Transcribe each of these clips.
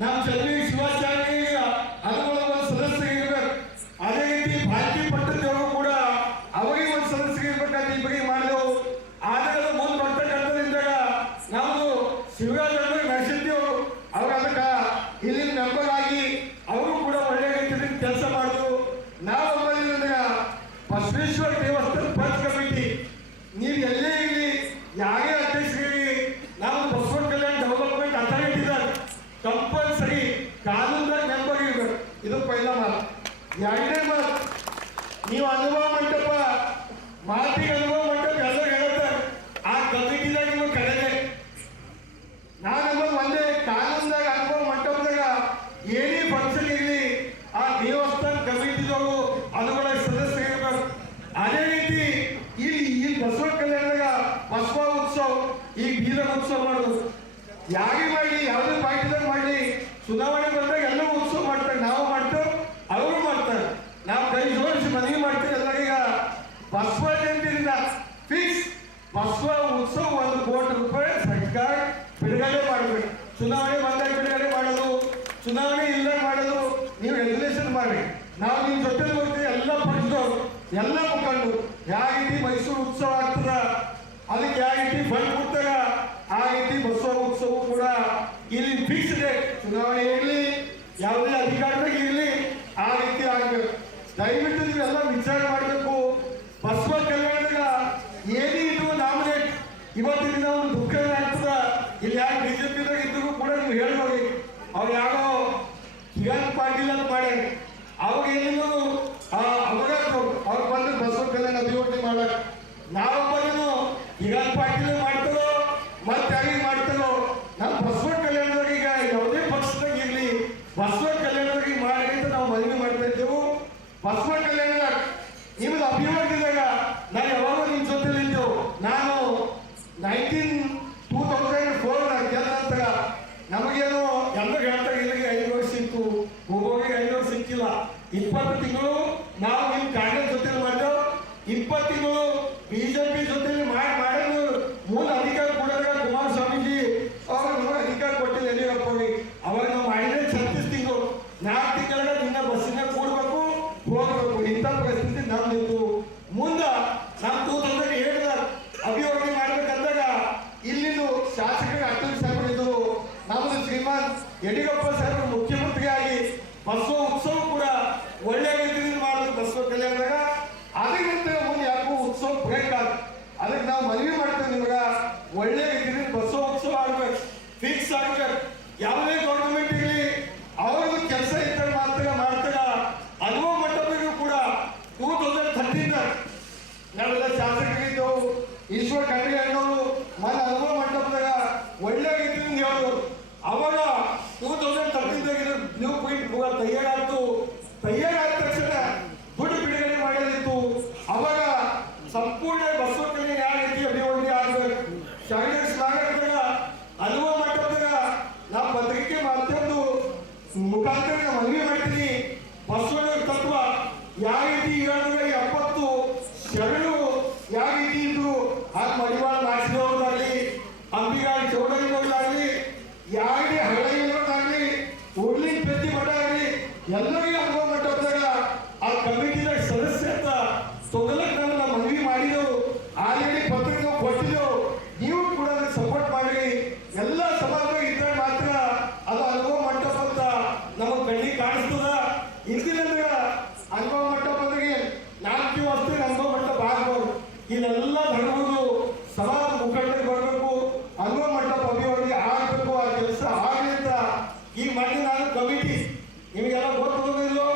ನಮ್ಮ ಚಂದ್ರಿ ಶಿವಾಚಾರ್ಯ ಅದರೊಳಗೆ ಒಂದು ಸದಸ್ಯರಿಗೆ ಇರ್ಬೇಕು. ಅದೇ ರೀತಿ ಭಾರತಿ ಪಟ್ಟದವರು ಕೂಡ ಅವರಿಗೆ ಒಂದು ಸದಸ್ಯರಿಗೆ ಇರ್ಬೇಕಂತ ಈ ಬಗ್ಗೆ ಮಾಡಿದೆವು. ಆದರೆ ಅದು ಮುಂದೆ ಬರ್ತಕ್ಕಂಥದ್ರಿಂದಾಗ ನಮ್ಮದು ಶಿವರಾಜ್ ನರಸಿಂಹರು ಅವರು ಅದಕ್ಕೆ ಇಲ್ಲಿನ ಮೆಂಬರ್ ಆಗಿ ಅವರು ಕೂಡ ಒಳ್ಳೆಯ ರೀತಿಯಲ್ಲಿ ಕೆಲಸ ಮಾಡಿದ್ರು. ನಾವು ಬಸವೇಶ್ವರ ದೇವಸ್ಥಾನ ಪಂಚ್ ಕಮಿಟಿ ನೀವು ಎಲ್ಲೇ ಇರಲಿ ಯಾರೇ ಅಧ್ಯಕ್ಷರಿಗೆ ನಾವು ಬಸವ ಕಲ್ಯಾಣ ಡೆವಲಪ್ಮೆಂಟ್ ಅಥಾರಿಟಿ ಕಂಪಲ್ಸರಿ ಕಾನೂನ್ದಾಗ ಮೆಂಬರ್ ಇರ್ಬೇಕು. ಇದು ಪೈಲ ಮಾತು. ಎರಡನೇ ಮಾತು, ನೀವು ಅನುಭವ ಮಂಟಪ ಮಾತಿಗೆ ಅನುಭವ ಮಂಟಪ ಎಲ್ಲ ಹೇಳುತ್ತಾರೆ ಆ ಕಮಿಟಿದಾಗ ನೀವು ಕರೆದೆ. ನಾನು ಒಂದೇ ಕಾನೂನ್ದಾಗ ಅನುಭವ ಮಂಟಪದಾಗ ಏನೇ ಫಂಕ್ಷನ್ ಇರಲಿ ಆ ದೇವಸ್ಥಾನ ಕಮಿಟಿದವರು ಅನುಗಳ ಸದಸ್ಯರಿರ್ಬೇಕು. ಅದೇ ರೀತಿ ಇಲ್ಲಿ ಬಸವ ಕಲ್ಯಾಣದಾಗ ಬಸವ ಉತ್ಸವ ಈಗ ಬೀದ ಉತ್ಸವ ಮಾಡೋದು ಯಾರಿಗೆ ಮಾಡಲಿ ಯಾವುದೇ ಪಾರ್ಟಿದಾಗ ಮಾಡಲಿ ಚುನಾವಣೆ ಬಂದಾಗ ಎಲ್ಲರೂ ಉತ್ಸವ ಮಾಡ್ತಾರೆ. ನಾವು ಮಾಡ್ತೇವೆ, ಅವರು ಮಾಡ್ತಾರೆ. ನಾವು ಕೈ ಜೋಡಿಸಿ ಮನವಿ ಮಾಡ್ತೀವಿ ಎಲ್ಲರೀಗ ಬಸವ ಜಯಂತಿಯಿಂದ ಫಿಕ್ಸ್ ಬಸವ ಉತ್ಸವ 1 ಕೋಟಿ ರೂಪಾಯಿ ಸರ್ಕಾರ ಬಿಡುಗಡೆ ಮಾಡಬೇಕು. ಚುನಾವಣೆ ಬಂದಾಗ ಬಿಡುಗಡೆ ಮಾಡೋದು, ಚುನಾವಣೆ ಇಲ್ಲದಾಗ ಮಾಡೋದು ನೀವು ರೆಗ್ಯುಲೇಷನ್ ಮಾಡಿ. ನಾವು ನಿಮ್ಮ ಜೊತೆ ಬರ್ತೀವಿ. ಎಲ್ಲ ಪಕ್ಷದವರು ಎಲ್ಲ ಮುಖಂಡರು ಯಾವ ರೀತಿ ಮೈಸೂರು ಉತ್ಸವ ಆಗ್ತದ ಅದಕ್ಕೆ ಯಾವ ರೀತಿ ಫಂಡ್ ಕೊಡ್ತಾರ ಆ ರೀತಿ ಬಸವ ಉತ್ಸವ ಕೂಡ ಇಲ್ಲಿ ಫಿಕ್ಸ್ ಡೇಟ್ ಚುನಾವಣೆ ಇರಲಿ ಯಾವುದೇ ಅಧಿಕಾರದಾಗ ಇರಲಿ ಆ ರೀತಿ ಆಗ್ಬೇಕು. ದಯವಿಟ್ಟು ನೀವೆಲ್ಲ ವಿಚಾರ ಮಾಡಬೇಕು. ಬಸವ ಕಲ್ಯಾಣದಾಗ ಏನೇ ಇದು ನಾಮಿನೇಟ್ ಇವತ್ತಿನ ಒಂದು ದುಃಖ ಆಗ್ತದ. ಇಲ್ಲಿ ಯಾರು ಬಿಜೆಪಿದಾಗ ಇದ್ದರೂ ಕೂಡ ನೀವು ಹೇಳ್ಬೋದು ಅವ್ರು ಯಾರೋ ಕಿರಣ್ ಪಾಟೀಲ್ ಅಂತ ಮಾಡಿ ಅವಾಗ ಏನೇನು ಅವಾಗ ಅವ್ರು ಬಂದು ಬಸವ ಕಲ್ಯಾಣ ಅಭಿವೃದ್ಧಿ ಮಾಡಕ್ ನಾವು ಬಂದು ಕಿರಣ್ ಪಾಟೀಲ್ ಮಾಡ್ತಾರೋ ಮತ್ತೆ ಯಾರಿಗೆ ಮಾಡ್ತಾರೋ ನಮ್ಮ ಬಸವ ಕಲ್ಯಾಣದಾಗ ಈಗ ಯಾವುದೇ ಪಕ್ಷದಾಗ ಇರಲಿ ಬಸವ ಕಲ್ಯಾಣದಾಗ ಮಾಡಿ ಅಂತ ನಾವು ಮನವಿ ಮಾಡ್ತಾ ಇದ್ದೆವು. ಬಸವ ಕಲ್ಯಾಣದಾಗ ನಿಮ್ಮದು ಅಭಿವೃದ್ಧಿದಾಗ ನಾನು ಯಾವಾಗ ನಿಮ್ಮ ಜೊತೆಲಿ ಇದ್ದೆವು. ನಾನು 2004 ಗೆದ್ದ ನಂತರ ನಮಗೇನು ಎಲ್ಲ ಹೇಳ್ತಾರೆ ಇಲ್ಲಿಗೆ 5 ವರ್ಷ ಸಿಕ್ತು, ಹೋಗೋರಿಗೆ 5 ವರ್ಷ ಸಿಕ್ಕಿಲ್ಲ. 20 ತಿಂಗಳು ನಾವು ನಿಮ್ಮ ಕಾಂಗ್ರೆಸ್ ಜೊತೆಲಿ ಮಾಡಿದೆವು. 20 ತಿಂಗಳು ಬಿಜೆಪಿ ಜೊತೆಲಿ ಮಾಡೋದು ಮೂಲ ಅಧಿಕಾರ ಕೊಡೋದಾಗ ಕುಮಾರಸ್ವಾಮೀಜಿ ಅವರು ನಮಗೆ ಅಧಿಕಾರ ಕೊಟ್ಟಿಲ್ಲ ಯಡಿಯೂರಪ್ಪ ಅವ್ರಿಗೆ. ಅವಾಗ ನಾವು ಮಾಡಿದ್ರೆ 36 ತಿಂಗಳು 4 ತಿಂಗಳ ನಿನ್ನ ಬಸ್ಸಿನ ಕೂಡಬೇಕು ಹೋಗಬೇಕು. ಇಂಥ ಪರಿಸ್ಥಿತಿ ನಮ್ದಿತ್ತು. ಮುಂದೆ ನಾವು 2007 ಅಭಿವೃದ್ಧಿ ಮಾಡ್ಬೇಕಂದಾಗ ಇಲ್ಲಿಂದು ಶಾಸಕರಿಗೆ ಅಟಲ್ ಸಾಹೇಬರಿದ್ದರು. ನಮ್ಮದು ಶ್ರೀಮಾನ್ ಯಡಿಯೂರಪ್ಪ ಸಾಹೇಬರು ಮುಖ್ಯಮಂತ್ರಿಯಾಗಿ ಬಸವ ಉತ್ಸವ ಕೂಡ ಒಳ್ಳೆಯ ರೀತಿಯಿಂದ ಮಾಡೋದು ಬಸವ ಕಲ್ಯಾಣದಾಗ. ಅದಕ್ಕಿಂತ ಮುಂದೆ ಯಾಕೋ ಉತ್ಸವ ಬ್ರೇಕ್ ಆಗ ಅದಕ್ಕೆ ನಾವು ಮನವಿ ಮಾಡ್ತೇವೆ ನಿಮ್ಗೆ ಒಳ್ಳೆಯ ರೀತಿಯಿಂದ ಬಸವ ಉತ್ಸವ ಆಗ್ಬೇಕು, ಫಿಕ್ಸ್ ಆಗ್ಬೇಕು. ಯಾವುದೇ ಗೌರ್ಮೆಂಟ್ ಇರಲಿ ಅವ್ರದ್ದು ಕೆಲಸ ಇದ್ದಾಗ ಮಾತ್ರ ಮಾಡ್ತಾಗ ಅನುಭವ ಮಂಟಪಗೂ ಕೂಡ 2013 ನಾವೆಲ್ಲ ಶಾಸಕರಿದ್ದವು. ಈಶ್ವರ ಖಂಡ್ರೆ ಅನ್ನೋರು ಮನೆ ಅನುಭವ ಮಂಟಪದಾಗ ಒಳ್ಳೆ ರೀತಿಯಿಂದ ಹೇಳೋರು. ಅವಾಗ 2013 ನ್ಯೂ ಪಾಯಿಂಟ್ ಕೂಡ ತಯಾರಾಯ್ತು. ತಯಾರಾದ ತಕ್ಷಣ ದುಡ್ಡು ಬಿಡುಗಡೆ ಮಾಡೋದಿತ್ತು. ಅವಾಗ ಸಂಪೂರ್ಣ ಬಸವ ಕಲ್ಯಾಣ ಯಾವ ರೀತಿ ಅಭಿವೃದ್ಧಿ ಆಗ್ಬೇಕು ಶಾಲೆಗೆ ಸ್ವಾಗತದಾಗ ಅನುಭವ ಮಂಟಪದಾಗ ನಾವು ಪತ್ರಿಕೆ ಮಾಧ್ಯಮದ ಮುಖಾಂತರ ಮನವಿ ಮಾಡ್ತೀನಿ. ಬಸವನ ತತ್ವ ಯಾವ ರೀತಿ ಇರೋದಾಗ 70 ಶರಣು ಯಾವ ರೀತಿ ಇದ್ರು ಹಾಗೆ ಮಡಿವಾಳ ಮಾಡಿಸಿದವ್ರದಾಗಲಿ ಅಂಬಿಗಾಳಿ ಚೌಡರಿಗಳಾಗಲಿ ಯಾರಿಗೆ ಹಳ್ಳಿಗಳಾಗಲಿ ಉರ್ಲಿಂಗ್ ಪ್ರತಿ ಮಠ ಆಗಲಿ ಎಲ್ಲರಿಗೂ ಅನುಭವ ಮಂಟಪದಾಗ ಆ ಕಮಿಟಿದಾಗ ಸದಸ್ಯ ಅಂತ ತೊಗಲಕ್ಕೆ ನಾವು ಮನವಿ ಮಾಡಿದೆವು. ಆಲ್ರೆಡಿ ಪತ್ರಿಕೆ ಕೊಟ್ಟಿದ್ದೆವು. ನೀವು ಕೂಡ ಅದಕ್ಕೆ ಸಪೋರ್ಟ್ ಮಾಡಿ. ಎಲ್ಲ ಸಮಾಜದಾಗ ಇದ್ದಾಗ ಮಾತ್ರ ಅದು ಅನುಭವ ಮಂಟಪ ಅಂತ ನಮಗೆ ಕಣ್ಣಿಗೆ ಕಾಣಿಸ್ತದ. ಇಂದಿನಿಂದ ಅನುಭವ ಮಂಟಪದಾಗೆ 4 ವರ್ಷಕ್ಕೆ ಅನುಭವ ಮಂಟಪ ಆಗ್ಬೋದು. ಇದೆಲ್ಲ ಧರ್ಮದ್ದು ಸಮಾಜ ಮುಖಂಡರು ಬರಬೇಕು. ಅನುಭವ ಮಂಟಪ ಅಭಿವೃದ್ಧಿ ಆಗಬೇಕು. ಆ ಕೆಲಸ ಆಗಲಿ ಅಂತ ಈಗ ಮಾಡಿ ನಾನು ಕಮಿಟಿ ನಿಮಗೆಲ್ಲ ಗೊತ್ತಿಲ್ಲೋ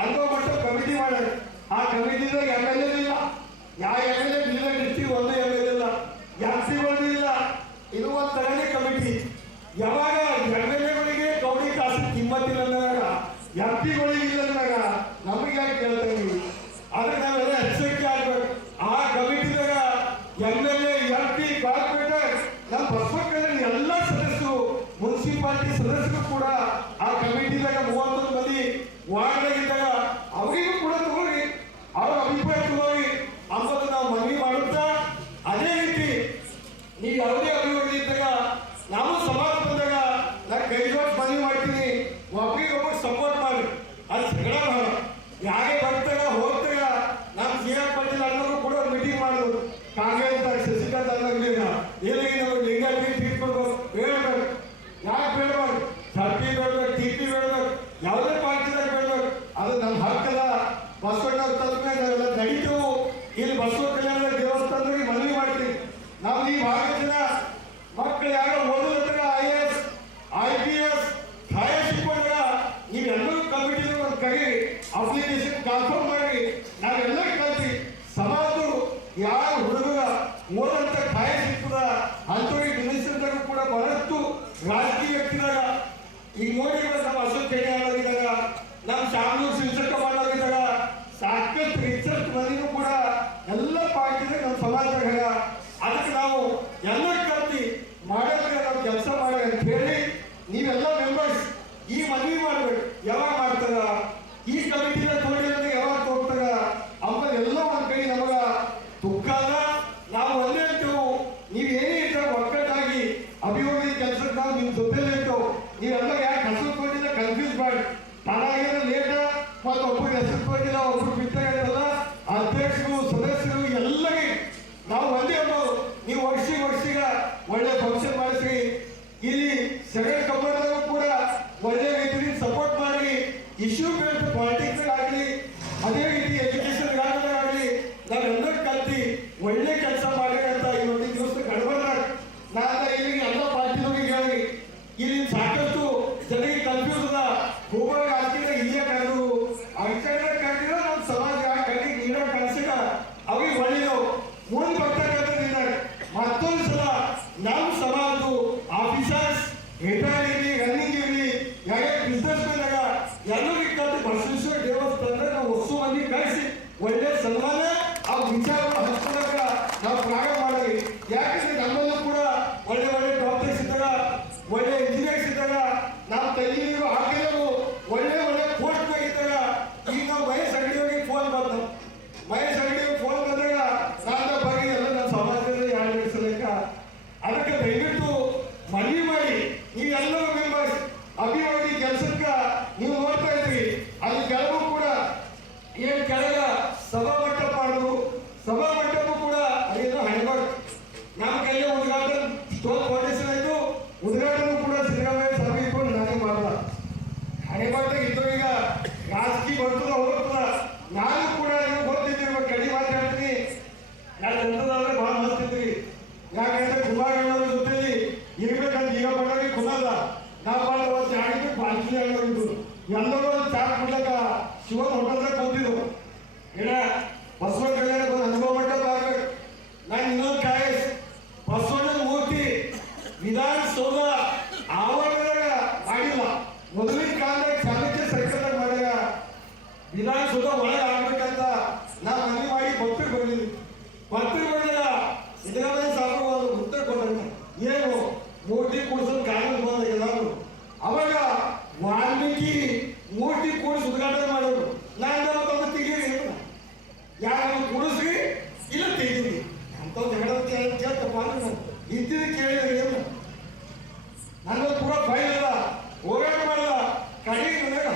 ಅನುಭವ ಮಂಟಪ ಕಮಿಟಿ ಮಾಡಿ. ಆ ಕಮಿಟಿದಾಗ MLA ಇಲ್ಲ, ಯಾವ MLA ಇಲ್ಲ, ಡಿಸ್ಟ್ರಿಕ್ಟ್ ಒಂದು MLA ಇಲ್ಲ, ಯಾತ್ರಿಗಳು ಇಲ್ಲ. ಇದು ಒಂದು ತರನೇ ಕಮಿಟಿ. ಯಾವಾಗ MLAಗಳಿಗೆ ಕೌಡಿ ಕಾಸು ಕಿಮ್ಮತ್ತಿಲ್ಲ ಅಂದಾಗ MPಗಳಿಗೆ ಇಲ್ಲ ಅಂದಾಗ ನಮಗೆ ಯಾಕೆ ಕೇಳ್ತಾ ಇದೀವಿ? ಅದಕ್ಕೆ ನಾವೆಲ್ಲ ಎಚ್ಚರಿಕೆ ಆಗ್ಬೇಕು. ಆ ಕಮಿಟಿದಾಗ MLA MP ಕಾರ್ಪೊರೇಟರ್ ನಮ್ಮ ಬಸವ ಕಲ್ಯಾಣ ಎಲ್ಲ ಸದಸ್ಯರು ಮುನ್ಸಿಪಾಲಿಟಿ ಸದಸ್ಯರು ಕೂಡ ಆ ಕಮಿಟಿದಾಗ 31 ಮಂದಿ ವಾರ್ಡ್ನಾಗಿದ್ದಾಗ ಅವರಿಗೂ ಕೂಡ ತಗೋರಿ, ಅವ್ರ ಅಭಿಪ್ರಾಯ ತಗೋರಿ ಅಂಬದು ನಾವು ಮನವಿ ಮಾಡುತ್ತಾ. ಅದೇ ರೀತಿ ನೀವು ಯಾವುದೇ ಅಭಿವೃದ್ಧಿ ಇದ್ದಾಗ ನಾವು ಸಮಾಜ ಬಂದಾಗ ನಾನು ಕೈ ಜೋಡಿಸಿ ಮನವಿ ಮಾಡ್ತೀನಿ. ಒಬ್ರಿಗೊಬ್ಬರು ಸಪೋರ್ಟ್ ಮಾಡಿ ಅದು ಜಗಳ ಮಾಡ ಯಾರೇ ಬರ್ತಾಗ ಹೋಗ್ತಾಗ ನಮ್ಮ ಸಿ.ಎಂ. ಪಾಟೀಲ್ ಅನ್ನೋರು ಕೂಡ ಮೀಟಿಂಗ್ ಮಾಡೋದು ಕಾಂಗ್ರೆಸ್ ಶಶಿಕಾಂತ್ ಅನ್ನೋದಿಲ್ಲ ಎಲ್ಲಿಗೆ ನಾವು ಲಿಂಗಾಯತ್ರಿಗೆ ಸೀಟ್ ಕೊಡ್ಬೇಕು ಬೇಡಬೇಕು ಯಾಕೆ ಬೇಡಬಾರ್ದು ಸರ್ಟಿ ಬೇಡಬೇಕು ಟಿ.ಪಿ. ಬೇಡಬೇಕು ಯಾವುದೇ ಪಾರ್ಟಿದಾಗ ಬೇಡಬೇಕು ಅದು ನಮ್ಮ ಹಕ್ಕದ ಬಸವಣ್ಣ ತತ್ವ ನಡೀತೇವು ಇಲ್ಲಿ ಬಸವ ಕಲ್ಯಾಣ ದೇವಸ್ಥಾನದಲ್ಲಿ ಮನವಿ ಮಾಡ್ತೀವಿ ನಾವು ಈ ಭಾಗದ ಜನ ಮಕ್ಕಳು ಯಾರೋ ಓದೋದ್ರ IAS IPS ಛಾಯಾಚಿತ್ರದಾಗ ನೀವೆಲ್ಲರೂ ಕಮಿಟಿ ಒಂದು ಕೈ ಅಪ್ಲಿಕೇಶನ್ ಕನ್ಫರ್ಮ್ ಮಾಡಿ ನಾವೆಲ್ಲರೂ ಕಲ್ತಿ ಸಮಾಜ ಯಾರು ಹುಡುಗ ಓದಂತ ಛಾಯಾಚಿತ್ರದ ಅಂಥವ್ರಿಗೆ ಮಿನಿಸ್ಟರ್ದಾಗ ಕೂಡ ಬಹಳಷ್ಟು ರಾಜಕೀಯ ವ್ಯಕ್ತಿದಾಗ ಈಗ ನೋಡಿ ನಮ್ಮ ಅಶೋಕ್ ಖೇಣಿ ಆಗಿದ್ದಾಗ ನಮ್ಮ ಶಾಮನೂರು ಶಿವಶಂಕ ಮಾಡೋಗಿದ್ದಾಗ ಸಾಕಷ್ಟು ರಿಸರ್ಚ್ ಮಂದಿನೂ ಕೂಡ ಎಲ್ಲ ಪಾರ್ಟಿದಾಗ ನಮ್ಮ ಸಮಾಜದಾಗ ಅದಕ್ಕೆ ನಾವು ಎಲ್ಲ ಕಲ್ತಿ ಮಾಡೋದ್ರೆ ನಾವು ಕೆಲಸ ಮಾಡಿ ಅಂತ ಹೇಳಿ ನೀವೆಲ್ಲ ಮೆಂಬರ್ಸ್ ಈ ಮನವಿ ಮಾಡ್ಬೇಕು ಯಾವಾಗ ಮಾಡ್ತಾರ ಈ ಕಮಿಟಿನ ತೋಡಿದ್ರೆ ಯಾವಾಗ ತೋರ್ತಾರ ಅಮ್ಮ ಎಲ್ಲ ಒಂದ್ ಕಡೆ ನಮಗ ದುಃಖದ ನಾವು ಒಂದೇ ಇರ್ತೇವೆ ನೀವು ಏನೇ ಇರ್ತೇವೆ ಒಗ್ಗಟ್ಟಾಗಿ ಅಭಿವೃದ್ಧಿ ಕೆಲಸಕ್ಕೆ ನಾವು ನಿಮ್ ಜೊತೆಲೇ ಇರ್ತೇವೆ ನೀವೆಲ್ಲ ಯಾಕೆ ಹೆಸರು ಕೊಟ್ಟಿಲ್ಲ ಕನ್ಫ್ಯೂಸ್ ಮಾಡಿ ತಾನಾಗಿರೋ ಲೇಟ ಮತ್ತು ಒಬ್ಬರಿಗೆ ಹೆಸರು ಕೊಟ್ಟಿಲ್ಲ ಒಬ್ರು ಬಿಟ್ಟಾಗಿರಲ್ಲ ಅಧ್ಯಕ್ಷರು ಸದಸ್ಯರು ಎಲ್ಲರಿಗೆ ನಾವು ಒಂದೇ ಅನ್ನೋದು ನೀವು ವರ್ಷಿಗ ಒಳ್ಳೆ ಫಂಕ್ಷನ್ ಮಾಡಿಸ್ರಿ ಇಲ್ಲಿ ಸೆಕೆಂಡ್ ಕಂಬರ್ದಾಗ ಕೂಡ ಒಳ್ಳೆ ರೀತಿಯಲ್ಲಿ ಸಪೋರ್ಟ್ ಮಾಡಿ ಇಶ್ಯೂ ಬೇಸ್ಡ್ ಪಾಲಿಟಿಕ್ಸ್ ಆಗಲಿ ಅದೇ ರೀತಿ ಎಜುಕೇಶನ್ ಆಗಲಿ ನಾವೆಲ್ಲರೂ ಕಲ್ತಿ ಒಳ್ಳೆ ಕೆಲಸ ಮಾಡಿ ಅಂತ ಇವತ್ತಿನ ದಿವಸ ಗಡಬಡ್ದಾಗ ನಾನು ಇಲ್ಲಿಗೆ ಎಲ್ಲ ಪಾರ್ಟಿದವ್ರಿಗೆ ಹೇಳಿ ಇಲ್ಲಿ ಸಾಕಷ್ಟು ಜನರಿಗೆ ಕನ್ಫ್ಯೂಸ್ ಅದ ಹೋಗುವಾಗ ಹಾಕಿದ್ರೆ ಇಲ್ಲೇ ಕರೆದು ಅಂಕಡೆ ಕರೆದಿರೋ ನಮ್ಮ ಸಮಾಜ ಕಣ್ಣಿಗೆ ನೀಡೋ ಕನಸಿಗ ಅವ್ರಿಗೆ ಒಳ್ಳೆಯದು ಮುಂದೆ ಬರ್ತಕ್ಕಂಥದ್ದಿದ್ದಾರೆ ಮತ್ತೊಂದು ಸಲ ನಮ್ಮ ಸಮಾಜದ್ದು ಆಫೀಸರ್ಸ್ ರಿಟೈರ್ ಇರಲಿ ರನ್ನಿಂಗ್ ಇರಲಿ ಯಾಕೆ ಬಿಸ್ನೆಸ್ ಮ್ಯಾನಾಗ ಎಲ್ಲರಿಗೆ ಕಲ್ತು ಬಸವೇಶ್ವರ ದೇವಸ್ಥಾನದಾಗ ನಾವು ಹೊಸ ಮಂದಿ ಕಳಿಸಿ ಒಳ್ಳೆ ಸನ್ಮಾನ ಆ ವಿಚಾರ ಹಚ್ಕೊಂಡಾಗ ನಾವು ಪ್ರಾರಂಭ ಮಾಡಿದ್ವಿ ಯಾಕಂದ್ರೆ ನಮ್ಮಲ್ಲೂ ಕೂಡ ಒಳ್ಳೆ ಒಳ್ಳೆ ಡಾಕ್ಟರ್ಸ್ ಇದ್ದಾಗ ಒಳ್ಳೆ ಇಂಜಿನಿಯರ್ಸ್ ಇದ್ದಾಗ ನಾವು ತಂಗಿಯರು ಹಾಕಿದೆವು ಒಳ್ಳೆ ಒಳ್ಳೆ ಪೋಸ್ಟ್ನಾಗ ಇದ್ದಾಗ ಈಗ ನಾವು ಮಹೇಶ್ ಅಂಗಡಿಯವರಿಗೆ ಫೋನ್ ಬಂದ ಮಹೇಶ್ ಅಂಗಡಿಯವ್ರಿಗೆ ಫೋನ್ ಬಂದಾಗ ನನ್ನ ಬಗ್ಗೆ ಎಲ್ಲ ನಮ್ಮ ಸಮಾಜದಲ್ಲಿ ಯಾರು ನಡೆಸಲಿಕ್ಕ ಅದಕ್ಕೆ ದಯವಿಟ್ಟು ಮನವಿ ಮಾಡಿ ನೀವೆಲ್ಲರೂ ಮೆಂಬರ್ಸ್ ಅಭಿವೃದ್ಧಿ ಕೆಲಸಕ್ಕೆ ನೀವು ನೋಡ್ತಾ ಇದ್ರಿ ಅಲ್ಲಿ ಕೆಲವು ಕೂಡ ಏನ್ ಕೆಳಗ ಸಭಾ ಮಂಟಪ ಮಾಡೋದು ಸಭಾ ಮಂಟಪ ಕೂಡ ಅದೇನೋ ಹಣೆಬಾರ್ದು ನಮ್ಮ ಕೈಯಲ್ಲಿ ಉದ್ಘಾಟನೆ ಸ್ಟೋನ್ ಫೌಂಡೇಶನ್ ಆಯ್ತು ಉದ್ಘಾಟನೆ ಕೂಡ ಸಿದ್ದರಾಮಯ್ಯ ಸಭೆ ಇಟ್ಕೊಂಡು ನಾನೇ ಮಾಡಲ್ಲ ಹಣೆಬಾರ್ದಾಗ ಇದ್ದು ಈಗ ರಾಜಕೀಯ ಬರ್ತದ ಹೋಗ್ತದ ನಾನು ಕೂಡ ನೀವು ಗೊತ್ತಿದ್ದೀವಿ ಕಡಿ ಮಾತಾಡ್ತೀನಿ ನಾನು ಎಂತದಾದ್ರೆ ಬಹಳ ಮಸ್ತ್ ಇದ್ರಿ ಯಾಕಂದ್ರೆ ಕುಮಾರಣ್ಣವ್ರ ಜೊತೆಲಿ ಇರ್ಬೇಕಂತ ಈಗ ಬಂದಾಗ ಕುನಲ್ಲ ನಾವು ಭಾಳ ಒಂದು ಆಡಿದ್ದು ಬಾಲ್ಕಿ ಆಡೋದು ಎಲ್ಲರೂ ಒಂದು ಚಾಟ್ ಕೊಡ್ಲಕ್ಕ ಶಿವನ್ ಹೋಟೆಲ್ದಾಗ ಕೂತಿದ್ದು ಏನ ಬಸವ ಕಲ್ಯಾಣಕ್ಕೆ ಒಂದು ಅನುಭವ ಮಂಟಪ ಆಗ್ಬೇಕು ನಾನು ಇನ್ನೊಂದು ಕಾಯಸ್ ಬಸವಣ್ಣನ ಮೂರ್ತಿ ವಿಧಾನಸೌಧ ಆವರಣದಾಗ ಮಾಡಿಲ್ಲ ಮೊದಲಿನ ಕಾಲದಾಗ ಚಾಲುಕ್ಯ ಸರ್ಕಾರದಾಗ ಮಾಡಿದಾಗ ವಿಧಾನಸೌಧ ಒಳಗೆ ಆಗ್ಬೇಕಂತ ನಾವು ಮನೆ ಮಾಡಿ ಭಕ್ತರು ಬಂದಿದ್ವಿ ಭಕ್ತರು ಬಂದಾಗ ಸಿದ್ದರಾಮಯ್ಯ ಸಾಹೇಬರು ಒಂದು ಉತ್ತರ ಕೊಟ್ಟಾಗ ಏನು ಮೂರ್ತಿ ಕೂಡಿಸೋದು ಕಾಂಗ್ರೆಸ್ ಬಂದಾಗಿಲ್ಲ ಅವಾಗ ವಾಲ್ಮೀಕಿ ಮೂರ್ತಿ ಕೂಡಿಸಿ ಉದ್ಘಾಟನೆ ಮಾಡೋರು ನಾನು ಮತ್ತೊಂದು ತೆಗೀರಿ ಯಾರು ಕೂಡಿಸ್ರಿ ಇಲ್ಲ ತೆಗೀರಿ ಅಂತ ಜಗಳ ಕೇಳ್ತಪ್ಪ ಅಂದ್ರೆ ಇದ್ದಿದ್ದು ಕೇಳಿದ್ರೆ ಏನು ನನ್ನದು ಪೂರ ಫೈಲ್ ಅಲ್ಲ ಹೋರಾಟ ಮಾಡಲ್ಲ ಕಡೆಗೆ ನನಗೆ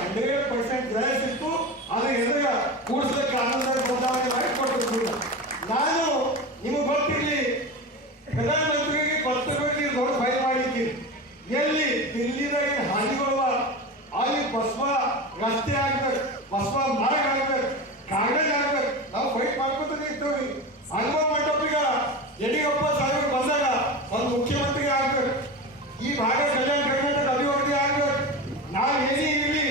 100% ಜಯ ಸಿಕ್ತು ಅದು ಎದುರು ಕೂಡಿಸ್ಲಿಕ್ಕೆ ಆನಂದ ಬದಲಾವಣೆ ಮಾಡಿ ಕೊಟ್ಟಿರ್ತೀನಿ ನಾನು ನಿಮಗೆ ಗೊತ್ತಿರಲಿ ಪ್ರಧಾನಮಂತ್ರಿಗೆ ಪತ್ರಗಳಿಗೆ ದೊಡ್ಡ ಫೈಲ್ ಮಾಡಿದ್ದೀನಿ ಎಲ್ಲಿ ದಿಲ್ಲಿದಾಗ ಹಾದಿಗಳು ಅಲ್ಲಿ ಬಸವ ರಸ್ತೆ ಆಗ್ಬೇಕು ಬಸವ ಮಾರ್ಗ ಆಗ್ಬೇಕು ಕಾಂಗ್ರೆಸ್ ಆಗ್ಬೇಕು ನಾವು ಫೈಟ್ ಮಾಡ್ಕೊತಾನೆ ಇರ್ತೇವೆ ಅನುಭವ ಮಂಟಪಿಗ ಯಡಿಯೂರಪ್ಪ ಸಾಹೇಬರು ಬಂದಾಗ ಒಂದು ಮುಖ್ಯಮಂತ್ರಿ ಆಗ್ಬೇಕು ಈ ಭಾಗ ಕಲ್ಯಾಣ ಕರ್ನಾಟಕ ಅಭಿವೃದ್ಧಿ ಆಗ್ಬೇಕು ನಾವು ಏನೇ ಇರಲಿ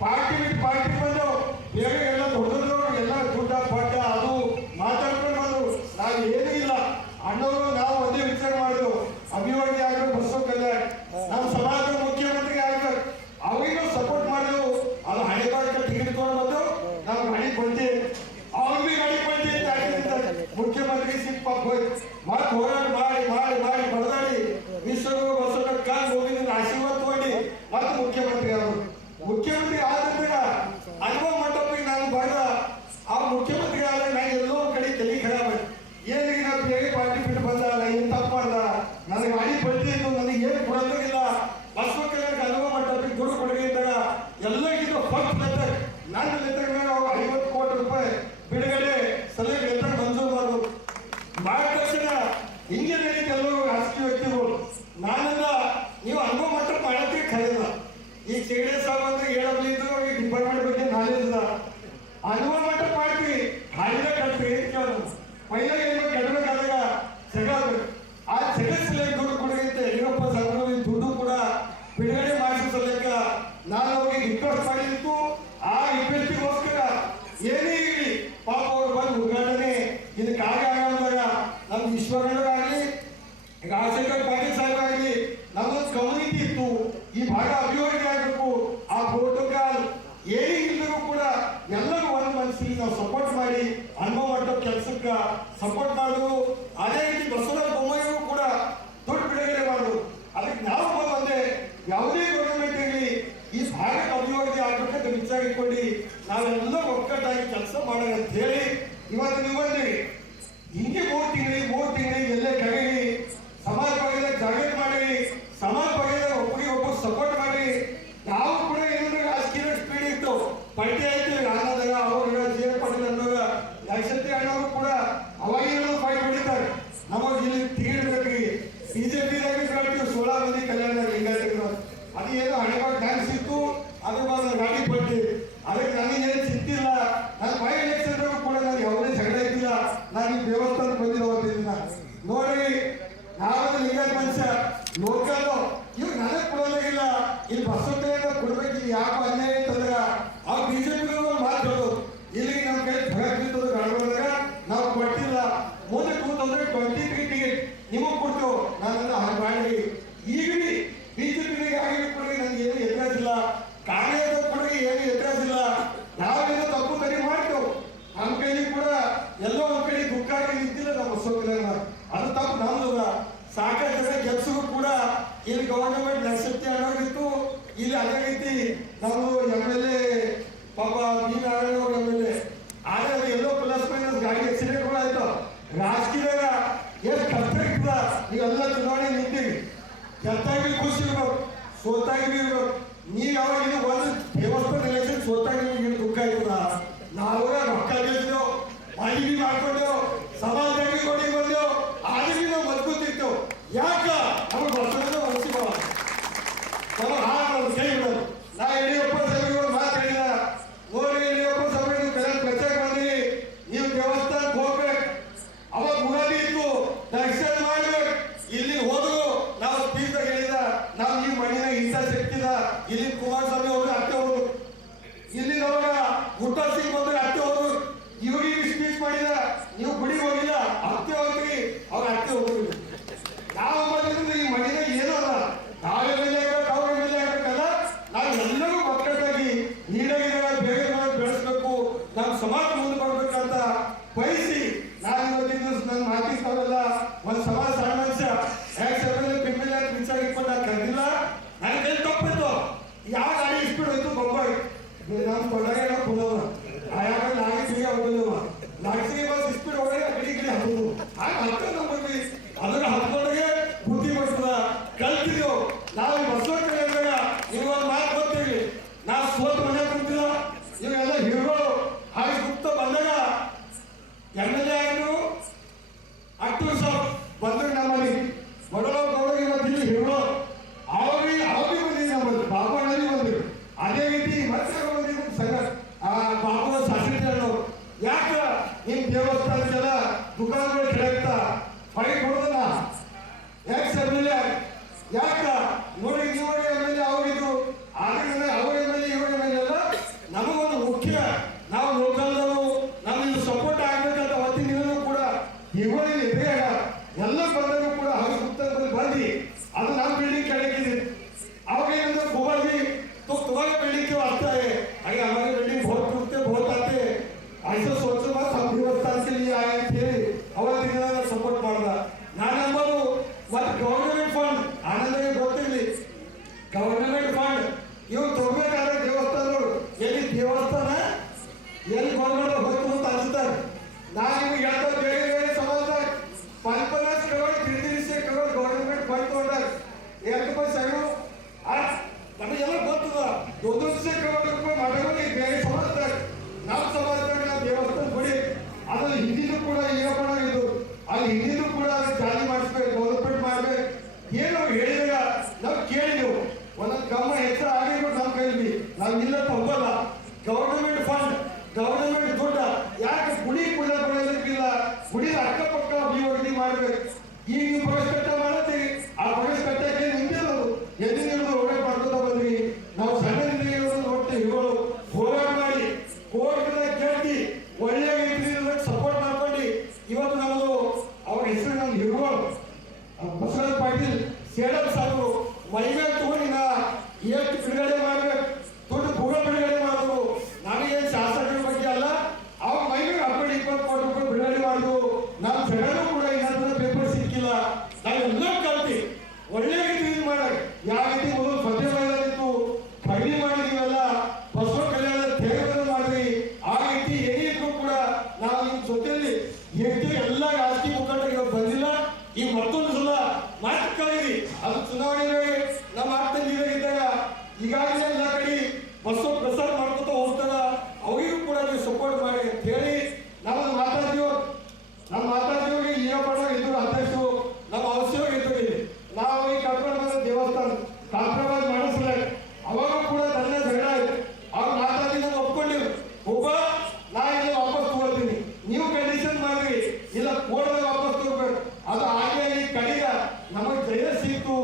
ಪಾರ್ಟಿ ಬಿಟ್ಟು ಪಾರ್ಟಿ ಬಂದು ಬೇಗ ಎಲ್ಲ ದೊಡ್ಡದವರು ಎಲ್ಲ ದುಡ್ಡ ಪಡ್ಡ ಅದು ಮಾತಾಡ್ಕೊಂಡು ಬಂದರು ನಾವು ಏನೂ ಇಲ್ಲ ಅಣ್ಣವರು ನಾವು ಒಂದೇ ವಿಚಾರ ಮಾಡಿದ್ರು ಅಭಿವೃದ್ಧಿ ಆಗ್ಬೇಕು ಬಸವ ಕಲ್ಯಾಣ ನಮ್ಮ ಸಮಾಜದ ಮುಖ್ಯಮಂತ್ರಿ ಆಗ್ಬೇಕು ಅವರಿಗೂ ಸಪೋರ್ಟ್ ಮಾಡಿದೆವು ಅದು ಹಣೆಬಾರಕ್ಕೆ ತೆಗೆದುಕೊಂಡು ಬಂದು ನಾವು ಗಾಡಿ ಕೊಡ್ತೀವಿ ಅವ್ರು ಭೀ ಗಾಡಿ ಕೊಡ್ತೀವಿ ಅಂತ ಆಗಿದ್ದಾರೆ ಮುಖ್ಯಮಂತ್ರಿ ಸಿಕ್ಕ ಹೋಯ್ತು ಮತ್ತೆ ಹೋರಾಟ ಮಾಡಿ ಮಾಡಿ ಮಾಡಿ ಬಡದಾಡಿ ವಿಶ್ವಗುರು ಬಸವ ಕಾಲ್ ಹೋಗಿದ್ದು ಆಶೀರ್ವಾದ ತಗೊಂಡು ಮತ್ತೆ ಮುಖ್ಯಮಂತ್ರಿ ಅವರು ಮುಖ್ಯಮಂತ್ರಿ ಆದ್ರಿಂದ ಅನುಭವ ಮಂಟಪಿಗೆ ನಾನು ಬರೆದ ಆ ಮುಖ್ಯಮಂತ್ರಿ ಆದ್ರೆ ನಾನು ಎಲ್ಲೋ ಕಡೆ ತಲೆ ಖರಾಬ್ ಏನಿಗೆ ನಾವು ಬೇಗ ಪಾರ್ಟಿ ಬಿಟ್ಟು ಬಂದಲ್ಲ ಏನು ತಪ್ಪು ಮಾಡ್ದ ನನಗೆ ಗಾಡಿ ಬಡ್ತಿ ಇತ್ತು ನನಗೆ ಏನು ಕೊಡೋದಿಲ್ಲ ಬಸವ ಕಲ್ಯಾಣಕ್ಕೆ ಅನುಭವ ಮಂಟಪಿಗೆ ದುಡ್ಡು ಕೊಡುಗೆ ಇದ್ದಾಗ ನಾನು ಅವ್ರಿಗೆ ರಿಕ್ವೆಸ್ಟ್ ಮಾಡಿದ್ದು ಆ ರಿಕ್ವೆಸ್ಟಿಗೋಸ್ಕರ ಏನೇ ಇರಲಿ ಪಾಪ ಅವ್ರು ಬಂದು ಉದ್ಘಾಟನೆ ಇದಕ್ಕೆ ಆಗಾಗ ನಮ್ಮ ವಿಶ್ವಗಣರಾಗಲಿ ರಾಜಶೇಖರ್ ಪಾಟೀಲ್ ಸಾಹೇಬ್ ಆಗಲಿ ನಮ್ಮೊಂದು ಕಮ್ಯುನಿಟಿ ಇತ್ತು, ಈ ಭಾಗ ಅಭಿವೃದ್ಧಿ ಆಗಬೇಕು, ಆ ಪ್ರೋಟೋಕಾಲ್ ಏನಿಲ್ಲರೂ ಕೂಡ ಎಲ್ಲರೂ ಒಂದು ಮನಸ್ಸಿಗೆ ನಾವು ಸಪೋರ್ಟ್ ಮಾಡಿ ಅನುಭವ ಮಾಡೋ ಕೆಲಸಕ್ಕೆ ಸಪೋರ್ಟ್ ಮಾಡೋದು. ಅದೇ ರೀತಿ ಬಸವರಾಜ ಬೊಮ್ಮಾಯಿಗೂ ಕೂಡ ದುಡ್ಡು ಬಿಡುಗಡೆ ಮಾಡೋದು. ಅದಕ್ಕೆ ನಾವು ಬಂದೆ ಯಾವುದೇ ಗೌರ್ಮೆಂಟ್ ಇರಲಿ ಈ ಭಾಗಕ್ಕೆ ಅಭಿವೃದ್ಧಿ ಆಗಬೇಕಂತ ವಿಚಾರ ಇಟ್ಕೊಂಡು ನಾವೆಲ್ಲ ಒಕ್ಕಟ್ಟಾಗಿ ಕೆಲಸ ಮಾಡೋಣ ಅಂತ ಹೇಳಿ ಇವತ್ತು ನೀವು ಬಂದಿರಿ. ಹಿಂಗೆ 3 ತಿಂಗಳಿಗೆ ಎಲ್ಲೇ ಕರೀರಿ, ಸಮಾಜ ಬಗ್ಗೆ ಜಾಗೃತಿ ಮಾಡಿ, ಸಮಾಜ ಬಗ್ಗೆ ಒಬ್ಬರಿಗೆ ಸಪೋರ್ಟ್ ಮಾಡಿ. ನಾವು ಕೂಡ ಏನಾದ್ರು ರಾಜಕೀಯ ಸ್ಪೀಡ್ ಇತ್ತು ಪಲ್ಟಿ ಆಯ್ತು ಅನ್ನೋದಾಗ ಅವ್ರ ಜೆ ಪಾಟೀಲ್ ಅನ್ನೋಗ ಲಕ್ಷತಿ ಅನ್ನೋರು ಕೂಡ ಅವಾಗ ಏನೋ ಫೈಟ್ ಹೊಡಿತಾರೆ. ನಮಗೆ ಇಲ್ಲಿ ಟಿಕೆಟ್ ಬಿಜೆಪಿದಾಗ ಕೇಳ್ತೀವಿ 16 ಮಂದಿ ಕಲ್ಯಾಣ ಲಿಂಗಾಯತರು ಅದು ಏನೋ ಹಣೆಬಾಗ ಡ್ಯಾನ್ಸ್ ಇತ್ತು, ಅದ್ರ बाद ಗಾಡಿ ಪಟ್ಟಿ ಅದಕ್ಕೆ ನನಗೇನು ಸಿಕ್ತಿಲ್ಲ. ನಾನು ಬೈ ಎಲೆಕ್ಷನ್ ಕೂಡ ನಾನು ಯಾವುದೇ ಜಗಳ ಇದ್ದಿಲ್ಲ. ನಾನು ಈ ದೇವಸ್ಥಾನಕ್ಕೆ ಬಂದಿರೋದಿಲ್ಲ ನೋಡಿ. ನಾವೊಂದು ಲಿಂಗಾಯತ ಮನುಷ್ಯ ಲೋಕಲ್ ಇವ್ರು ನನಗೆ ಕೊಡೋದಾಗಿಲ್ಲ, ಇಲ್ಲಿ ಬಸವಣ್ಣನ ಕೊಡ್ಬೇಕು, ಯಾಕೆ ಅನ್ಯಾಯ ಅಂತಂದ್ರೆ ಅವ್ರು ಬಿಜೆಪಿ ಮಾತಾಡೋದು ಇಲ್ಲಿಗೆ ನಮ್ಮ ಕೈ ಭಗವದ್ಗೀತದ ಗಡಬಡಿದಾಗ ನಾವು ಕೊಟ್ಟಿಲ್ಲ. ಮುಂದೆ 2023 ಟಿಕೆಟ್ ನಿಮಗೆ ಕೊಟ್ಟು ನಾನೆಲ್ಲ ಹಾಗೆ ಮಾಡಿ ಈಗ ಬಿಜೆಪಿಗೆ ಆಗಿರೋ ಕೊಡಿ ನನಗೆ ಏನು ಎದುರಾಜಿಲ್ಲ, ಕಾಂಗ್ರೆಸ್ ಕೊಡಿ ಏನು ಎದುರಾಜಿಲ್ಲ. ನಾವೇನೋ ತಪ್ಪು ಸರಿ ಮಾಡ್ತೇವೆ, ನಮ್ಮ ಕೈಲಿ ಕೂಡ ಎಲ್ಲೋ ಒಂದ್ ಕಡೆ ದುಃಖ ಆಗಿ ನಿಂತಿಲ್ಲ ನಮ್ಮ ಬಸವಣ್ಣ, ಅದು ತಪ್ಪು ನಮ್ದಲ್ಲ. ಸಾಕಷ್ಟು ಜನ ಕೆಲಸಗೂ ಕೂಡ ಇಲ್ಲಿ ಗವರ್ನಮೆಂಟ್ ನಶಕ್ತಿ ಅನ್ನೋದಿತ್ತು. ಇಲ್ಲಿ ಅದೇ ರೀತಿ ನಮ್ಮದು MLA ಪಾಪ ಬಿ ನಾರಾಯಣ ಅವ್ರ MLA ಆದರೆ ಎಲ್ಲೋ ಪ್ಲಸ್ ಮೈನಸ್ ಗಾಡಿ ಆಕ್ಸಿಡೆಂಟ್ಗಳು ಆಯ್ತು. ರಾಜಕೀಯದಾಗ ಎಷ್ಟು ಕಷ್ಟ ಇರ್ತದ. ನೀವೆಲ್ಲ ಚುನಾವಣೆ ನಿಂತೀವಿ, ಗೆದ್ದಾಗಿ ಖುಷಿ ಇರ್ಬೇಕು, ಸೋತಾಗಿ ಇರ್ಬೇಕು. ನೀವು ಯಾವಾಗ ಇದು ಒಂದು ದೇವಸ್ಥಾನ ಎಲೆಕ್ಷನ್ ಸೋತಾಗಿ ನಿಮ್ಗೆ ದುಃಖ ಆಯ್ತದ. ನಾವು ರೊಕ್ಕ ಗೆಲ್ತೇವೆ, ಮಳಿಗೆ ಮಾಡ್ಕೊಂಡೇವು, ಸಮಾಜದಲ್ಲಿ ಕೊಡಿ ಬಂದೆವು, ಆದ್ರೆ ನಾವು ಮದ್ಕೂತಿರ್ತೇವೆ. ಯಾಕ ನಮಗೆ ಬಸವಣ್ಣ ಮನಸ್ಸಿಗೆ ನಮ್ಮ ಹಾಡು ಕೈ ಬಿಡೋದು. ನಾ ಯಡಿಯೂರಪ್ಪ ಸಾಹೇಬ್ರಿಗೆ ಒಂದು ಮಾತು ಹೇಳಿದ, ನೋಡಿ ಯಡಿಯೂರಪ್ಪ ಸಾಹೇಬ್ರಿಗೆ ನೀವು ಕಲ್ಯಾಣ ಪ್ರಚಾರ ಬಂದ್ರಿ, ನೀವು ದೇವಸ್ಥಾನಕ್ಕೆ ಹೋಗ್ಬೇಕು. ಅವಾಗ ಮುಗಾದಿ ಇತ್ತು, ದರ್ಶನ ಮಾಡ್ಬೇಕು. ಇಲ್ಲಿ ಹೋದ್ರು ನಾವು ಸ್ಪೀಚ್ದಾಗ ಹೇಳಿದ, ನಾವು ಈ ಮಣ್ಣಿನಾಗ ಇಂಥ ಶಕ್ತಿದ. ಇಲ್ಲಿ ಕುಮಾರಸ್ವಾಮಿ ಅವರು ಅತ್ತೆ ಹೋದ್ರು, ಇಲ್ಲಿ ನವಾಗ ಊಟ ಸಿಂಗ್ ಬಂದ್ರೆ ಅತ್ತೆ ಹೋದ್ರು. ಇವ್ರಿಗೆ ಸ್ಪೀಚ್ ಮಾಡಿದ, ನೀವು ಗುಡಿಗೆ ಹೋಗಿಲ್ಲ, ಅತ್ತೆ ಹೋಗ್ರಿ, ಅವ್ರ ಅತ್ತೆ ಹೋಗಿಲ್ಲ. ನಾವು ಬಂದಿದ್ರೆ ಈ ಮಣ್ಣಿನ ಏನೂ ಅಲ್ಲ, ನಾವೇ ಮೇಲೆ ಆಗ್ಬೇಕು, ಅವ್ರ ಮೇಲೆ ಆಗ್ಬೇಕಲ್ಲ. ನಾವು ಎಲ್ಲರೂ ಒಕ್ಕಟ್ಟಾಗಿ ನೀಡಾಗಿದ್ದಾಗ ಬೇಗ ಬೆಳೆಸ್ಬೇಕು, ನಮ್ಮ ಸಮಾಜ ಮುಂದೆ ಬರ್ಬೇಕಂತ ಬಯಸಿ ನಾನು ಇವತ್ತಿನ ನನ್ನ ಮಾತಿಸ್ತವಲ್ಲ. ಒಂದು ಸಮಾಜ ಸಣ್ಣ ಮನುಷ್ಯ ಯಾಕೆ ಪಿಂಪಲ್ ಅಂತ ವಿಚಾರ ಇಟ್ಕೊಂಡು ನಾನು ಕರೆದಿಲ್ಲ. ನನ್ನ ಕೈ ತಪ್ಪಿತ್ತು, ಯಾವ ಗಾಡಿ ಇಸ್ಬಿಟ್ಟು ಹೋಯ್ತು ಬೊಂಬಾಯಿ ನಮ್ಮ ತೊಂದರೆ ಕೊಡೋಣ ಯಾಕಂದ್ರೆ ನಾಯಿ ಫ್ರೀ ಆಗೋದಿಲ್ಲ. ಲಕ್ಷಿಗೆ ಬಸ್ ಇಸ್ಬಿಟ್ಟು ಹೋಗಿ ಗಿಡಿ ಗಿಡಿ ಹಾಕೋದು ಹಾಗೆ ಹತ್ತು ನಮಗೆ ಅದನ್ನ ಹತ್ಕೊಂಡಾಗೆ ಬುದ್ಧಿ ಬರ್ತದ ಕಲ್ತಿದ್ದೆವು. ನಾವು ಬಸವಣ್ಣ ಹೇಳಿದಾಗ ನೀವು ಒಂದು ಮಾತು ಗೊತ್ತಿರಲಿ, ನಾವು ಸೋತ್ ಮನೆ ಕುಂತಿಲ್ಲ. ಇವೆಲ್ಲ ಹೀರೋ ಹಾಗೆ ಗುಪ್ತ ಬಂದಾಗ MLA ಆಗಿದ್ರು ಅಟ್ಟು ಸಾಬ್ ಬಂದ್ರು ನಮ್ಮಲ್ಲಿ ಮೊದಲ ಗೌಡ ಇವತ್ತಿಲ್ಲಿ ಹೀರೋ ಅವ್ರಿಗೆ ಬಂದಿದ್ದು ನಮ್ಮಲ್ಲಿ ಬಾಬಣ್ಣಲ್ಲಿ ಬಂದರು. ಅದೇ ರೀತಿ ಮತ್ತೆ ಬಂದಿದ್ದು ಸಂಘ ಬಾಬು ಶಾಸಕರು ಹೇಳೋರು, ಯಾಕ ನಿಮ್ ದೇವಸ್ಥಾನಕ್ಕೆಲ್ಲ ದುಕಾನ್ಗಳು ಕೆಳಗ್ತಾ ಫೈಟ್ ಹೊಡೆದಲ್ಲ MLA ಯಾಕ ನೋಡಿ ನೀವು MLA ಅವರಿದ್ದು ಆದ್ರೆ ಅವ್ರ MLA ಇವ್ರ MLA ಎಲ್ಲ ನಮಗೊಂದು ಮುಖ್ಯ. ನಾವು ಲೋಕಲ್ದವರು ನಮ್ಮಿಂದ ಸಪೋರ್ಟ್ ಆಗ್ಬೇಕಂತ ಹೊತ್ತಿನ ಕೂಡ ಇವುಗಳಲ್ಲಿ ಬೇಡ ಎಲ್ಲ ಬಂದರೂ ಕೂಡ ಹಾಗೆ ಸುತ್ತದಲ್ಲಿ ಬಂದು ಅದು ನಮ್ಮ ಬಿಲ್ಡಿಂಗ್ ಕೆಳಗಿದೆ. ಅವಾಗ ಏನಂದ್ರೆ गोबर तो तुम्हारे बिल्डिंग के वास्ते है, अगर हमारी बिल्डिंग बहुत टूटते बहुत आते ऐसा सोचो मत. हम देवस्थान के लिए आए थे, ಅವತ್ತಿನ ಸಪೋರ್ಟ್ ಮಾಡ್ದ ನಾನು ನಂಬೋದು. ಮತ್ತು ಗವರ್ನಮೆಂಟ್ ಫಂಡ್ ಆನಂದಗೆ ಗೊತ್ತಿರಲಿ, ಗವರ್ನಮೆಂಟ್ ಫಂಡ್ ಇವು ತಗೋಬೇಕಾದ್ರೆ ದೇವಸ್ಥಾನಗಳು ಎಲ್ಲಿ ದೇವಸ್ಥಾನ ಎಲ್ಲಿ ಗೌರ್ಮೆಂಟ್ ಹೋಯ್ತು ಅಂತ ಅನ್ಸುತ್ತಾರೆ. ನಾನು ನಿಮಗೆ ಹೇಳ್ತಾ ಬೇರೆ ಬೇರೆ ಸಮಾಜದಾಗ 50 ಕರೋಡ್ 330 ಕರೋಡ್ ಗೌರ್ಮೆಂಟ್ ಫಂಡ್ ತಗೊಂಡಾಗ ಎಷ್ಟು ಪೈಸೆ ನಮಗೆಲ್ಲ ಗೊತ್ತದ. 200 ಕರೋಡ್ ರೂಪಾಯಿ ಮಾಡೋದು ಬೇರೆ ಸಮಾಜದಾಗ. ನಮ್ಮ ಸಮಾಜದಾಗ ನಾವು ದೇವಸ್ಥಾನ ಕೊಡಿ, ಅದ್ರಲ್ಲಿ ಹಿಂದಿನೂ ಕೂಡ ಏನಪ್ಪಣ ಇದು ಅಲ್ಲಿ ಹಿಂದಿನೂ ಕೂಡ ಅದು ಜಾರಿ ಮಾಡಿಸ್ಬೇಕು, ಡೆವಲಪ್ಮೆಂಟ್ ಮಾಡ್ಬೇಕು. ಏನು ಹೇಳಿದಾಗ ನಾವು ಕೇಳಿದೆವು, ಒಂದೊಂದು ಗಮನ ಹೆಚ್ಚು ಆಗಿರ್ಬೇಕು ನಮ್ಮ ಕೈಲಿ. ನಾವು ಇಲ್ಲ ತಗೋಲ್ಲ. ಗವರ್ನಮೆಂಟ್ ಫಂಡ್ ಗವರ್ನಮೆಂಟ್ ದುಡ್ಡ ಯಾಕೆ ಗುಡಿ ಕೂಡ ಕೊಡೋದಕ್ಕಿಲ್ಲ, ಗುಡಿ ಅಕ್ಕಪಕ್ಕ ಅಭಿವೃದ್ಧಿ ಮಾಡ್ಬೇಕು. ಈಗ ನೀವು ಬಗಸ್ ಕಟ್ಟ ಮಾಡತ್ತೀವಿ, ಆ ಬಗಸ್ ಕಟ್ಟಕ್ಕೆ ನಿಂತಿರೋದು ಎದ್ದು ಓಡಾಟ ಮಾಡ್ಕೊತಾ ಬಂದ್ವಿ. ನಾವು ಸಣ್ಣ ಬಸ್ಸು ಪ್ರಸಾರ ಮಾಡ್ಕೊತ ಹೋಗ್ತಾರ, ಅವರಿಗೂ ಕೂಡ ನೀವು ಸಪೋರ್ಟ್ ಮಾಡಿ ಅಂತ ಹೇಳಿ ನಮ್ಮದು ನಮ್ಮ ಮಾತಾಜಿಯವ್ರಿಗೆ ಈರಪ್ಪಣ್ಣ ಇದ್ರು ಅಧ್ಯಕ್ಷರು, ನಮ್ಮ ಅವಶ್ಯವಾಗಿ ಇದ್ರು. ನಾವು ಈ ಕರ್ಕೊಂಡು ಬಂದ ದೇವಸ್ಥಾನ ಕಾಂಪ್ರಮೈಸ್ ಮಾಡಿಸ್ಲ ಅವಾಗ ಕೂಡ ನನ್ನ ಜಗಳ ಆಯ್ತು. ಅವ್ರು ಮಾತಾಡಿ ನಾನು ಒಪ್ಕೊಂಡಿವ್ರು, ಒಬ್ಬ ನಾ ಇಲ್ಲಿ ವಾಪಸ್ ತಗೊಳ್ತೀನಿ, ನೀವು ಕಂಡೀಷನ್ ಮಾಡ್ರಿ, ಇಲ್ಲ ಕೋರ್ಟ್ದಾಗ ವಾಪಸ್ ತಗೋಬೇಕು. ಅದು ಹಾಗೆ ಈ ಕಡೆಗ ನಮಗೆ ಜಯ ಸಿಕ್ತು,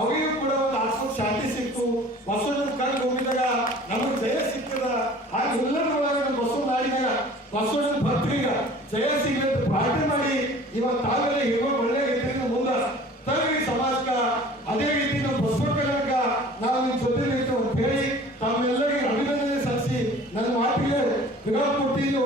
ಅವರಿಗೂ ಕೂಡ ಒಂದು ಆತ್ಮ ಶಾಂತಿ ಸಿಕ್ತು. ಬಸವನ ಕಣ್ಣು ಹೋಗಿದಾಗ ನಮಗೆ ಜಯ ಸಿಗ್ತದ. ಹಾಗೆ ಎಲ್ಲರೊಳಗೆ ನಮ್ಮ ಬಸವ ನಾಡಿನಾಗ ಬಸವನ ಭಕ್ತರಿಗ ಜಯ ಸಿಗಲಿ ಅಂತ ಪ್ರಾರ್ಥನೆ ಮಾಡಿ ಇವತ್ತು ತಾವೆಲ್ಲ ಹಿಡ್ಕೊಂಡು ಒಳ್ಳೆ ರೀತಿಯಿಂದ ಮುಂದೆ ತರಗಿ ಸಮಾಜಕ ಅದೇ ರೀತಿ ನಮ್ಮ ಬಸವ ಕಲ್ಯಾಣಕ ನಾವು ನಿಮ್ಮ ಜೊತೆ ಇರ್ತೀವಿ ಅಂತ ಹೇಳಿ ತಮ್ಮೆಲ್ಲರಿಗೆ ಅಭಿನಂದನೆ ಸಲ್ಲಿಸಿ ನನ್ನ ಮಾತಿಗೆ ವಿರಾಮ ಕೊಡ್ತೀನಿ.